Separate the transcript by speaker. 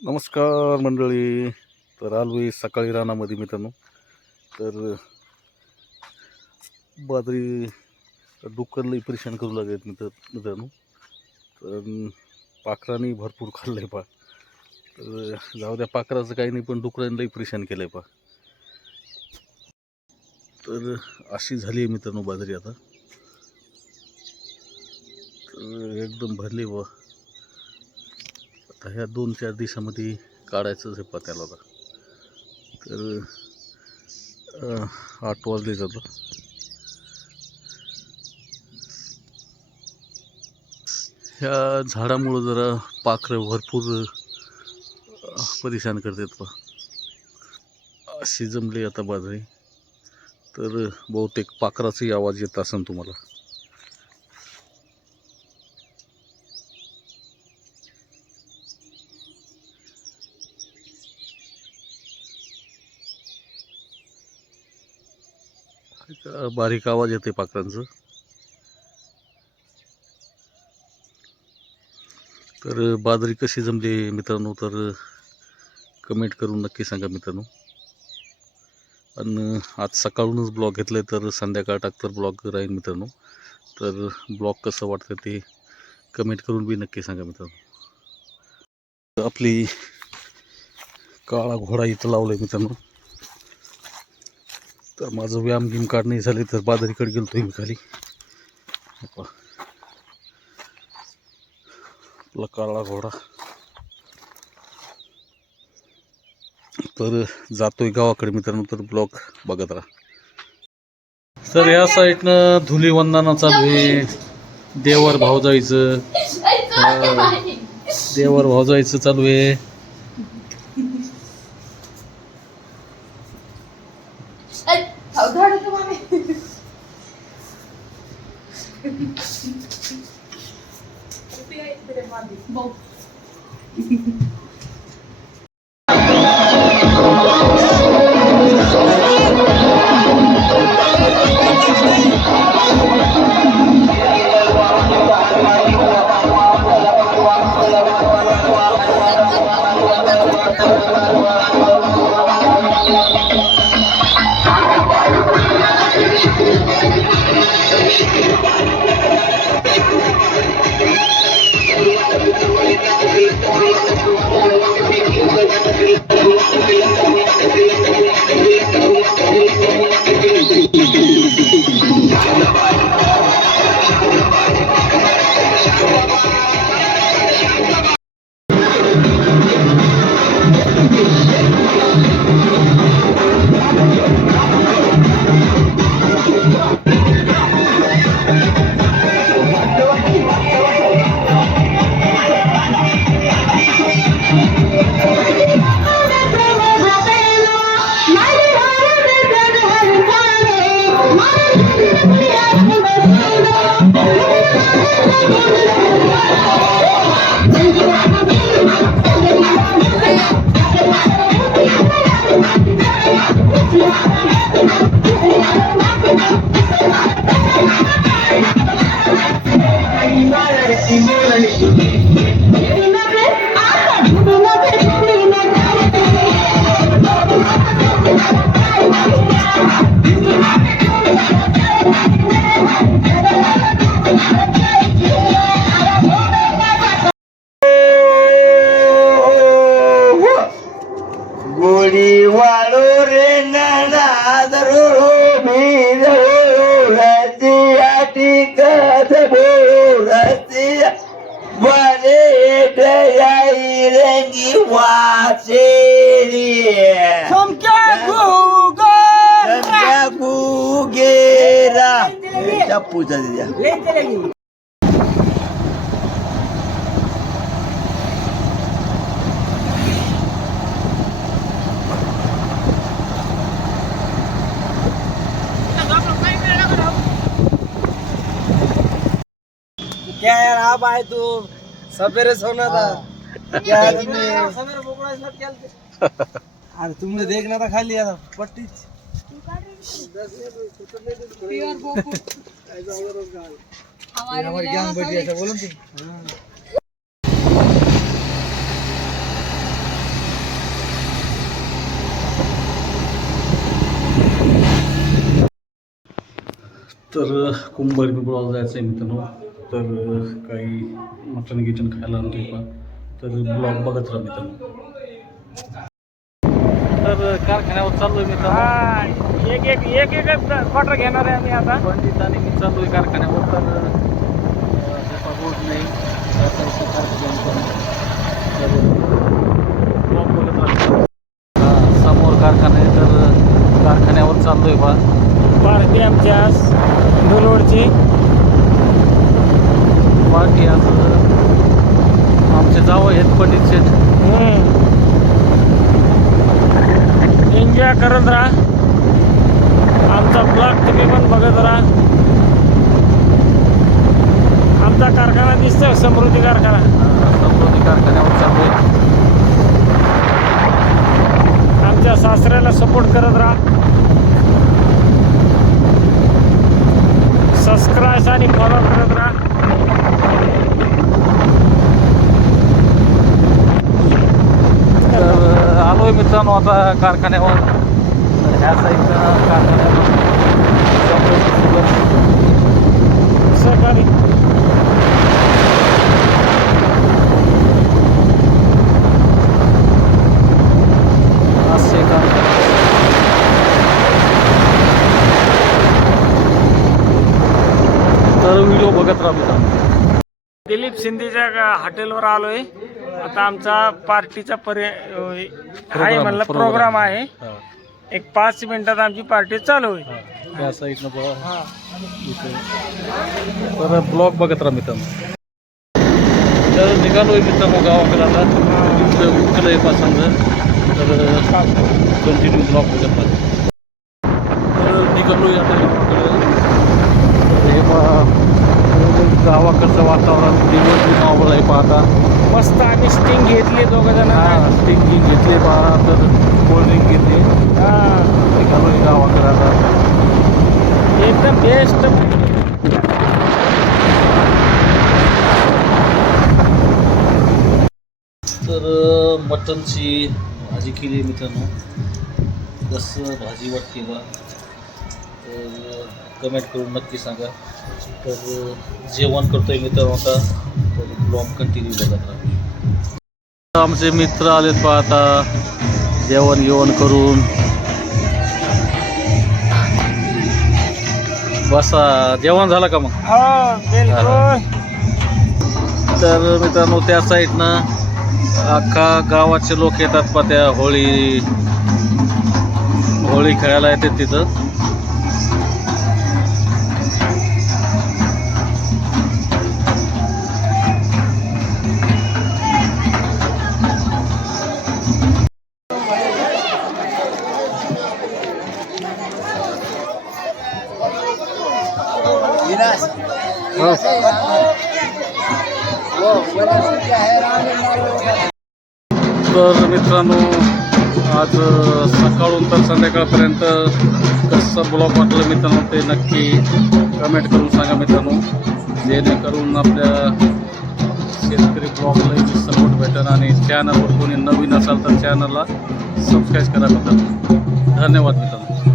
Speaker 1: नमस्कार मंडळी. तर आलोय सकाळी रानामध्ये मित्रांनो. तर बाजरी डुक्कर लई परेशान करू लागलेत मित्र मित्रांनो. तर पाखरांनी भरपूर खाल्लं आहे पा तर जाऊ द्या पाखराचं काही नाही पण डुकरांनी लई परेशान आहे पा तर अशी झाली आहे मित्रांनो बाजरी आता. तर एकदम भरली बा आता ह्या दोन चार दिवसामध्ये काढायचंच आहे पत्याला आता. तर आठ वाजले जातं ह्या झाडामुळं जरा पाखरं भरपूर परेशान करतात पा अशी जमली आता बाजरी. तर बहुतेक पाखराचाही आवाज येत असेल तुम्हाला. बारीक आवाज येते पाखरांचं तर बाजरी कशी जमली मित्रांनो तर कमेंट करून नक्की सांगा मित्रांनो. आणि आज सकाळूनच ब्लॉग घेतलं तर संध्याकाळ टाकतर ब्लॉग राहील मित्रांनो. तर ब्लॉग कसं वाटतं ते कमेंट करून बी नक्की सांगा मित्रांनो. आपली काळा घोडा इथं लावलाय मित्रांनो. तर माझं व्यायाम गिम काढणे झाले तर बाजारीकडे गेलो मी खाली. आपला काळा घोडा. तर जातोय गावाकडे मित्रांनो तर ब्लॉग बघत राहा. तर या साईडनं धुलीवंदना चालू आहे देवर भाव जायचं. देवर भाव जायचं चालू आहे.
Speaker 2: Bom. Thank you. वाचेली समजा गुगेरा चप्पूचा द्या
Speaker 3: क्या यार आप आए तो सवेरे सोना था क्या तुमने अरे तुमने देखना था खाली आता पट्टी ज्ञान बढ़ी ऐसा बोलो तुम
Speaker 1: तर कुंभारी मी जायचं आहे मित्रांनो. तर काही मटण गिटन खायला आणतो पण. तर ब्लॉग बघत राहा मित्रांनो. तर कारखान्यावर चाललोय मित्रांनो
Speaker 3: एक एक एक एकच क्वार्टर घेणार आहे आम्ही आता.
Speaker 1: पंडित आणि मी चाललोय कारखान्यावर तर रोड नाही. तर ब्लॉग बघत राहा. समोर कारखाना आहे तर कारखान्यावर चाललोय बा.
Speaker 3: पार्टी आमच्या आज डोलोडची
Speaker 1: बाकी आज आमचे जावं आहेत पंडित शेठ.
Speaker 3: एन्जॉय करत राहा. आमचा ब्लॉग तुम्ही पण बघत राहा. आमचा कारखाना दिसतोय समृद्धी कारखाना.
Speaker 1: समृद्धी कारखान्यावर चाललोय.
Speaker 3: आमच्या सासऱ्याला सपोर्ट करत राहा. सबस्क्राईब आणि फॉलो करत राहा
Speaker 1: तर मित्रांनो आता कारखान्यावर तर ह्या साईडनं कारखान्यावर
Speaker 3: सहकारी
Speaker 1: तर व्हिडिओ बघत राहा
Speaker 3: दिलीप शिंदेच्या हॉटेलवर आलोय. आता आमचा पार्टीचा पर्याय आहे म्हणलं. प्रोग्राम आहे.
Speaker 1: हा,
Speaker 3: एक पाच मिनिटात आमची पार्टी चालू होईल.
Speaker 1: हा. त्या साईडनं बघा.
Speaker 3: हा.
Speaker 1: तर ब्लॉग बघत राहा मित्रांनो. तर निघालोय मित्रांनो गावाकडे आता इथलं उठलं आहे पासांग. तर कंटिन्यू ब्लॉग बघत राहा. तर निघालोय आता हे गावाकडचं वातावरण दिवस नॉर्मल आहे पाहता.
Speaker 3: मस्त आम्ही स्टिंग घेतली दोघ जण
Speaker 1: हा स्टिंगिंग घेतली पहा तर कोल्ड्रिंक घेतली. निघालोय गावाकडे आता
Speaker 3: एकदम बेस्ट
Speaker 1: तर मटनची भाजी केली आहे मित्रांनो. कसं भाजी वाटते बा. तर कमेंट करून नक्की सांगा. तर जेवण करतोय मित्रांनो आता. तर ब्लॉग कंटिन्यू बघत राहा. आमचे मित्र आलेत पहा आता. जेवण जेवण करून. बसा. जेवण झालं का मग?
Speaker 3: हो बिलकुल.
Speaker 1: तर मित्रांनो त्या साईडनं अख्खा गावाचे लोक येतात पा त्या होळी होळी खेळायला येतात तिथं. तर मित्रांनो आज सकाळून तर संध्याकाळपर्यंत कसं ब्लॉग वाटलं मित्रांनो ते नक्की कमेंट करून सांगा मित्रांनो. जेणेकरून आपल्या शेतकरी ब्लॉगला सपोर्ट भेटेल आणि चॅनलवर कोणी नवीन असाल तर चॅनलला सबस्क्राईब करा मित्रांनो. धन्यवाद मित्रांनो.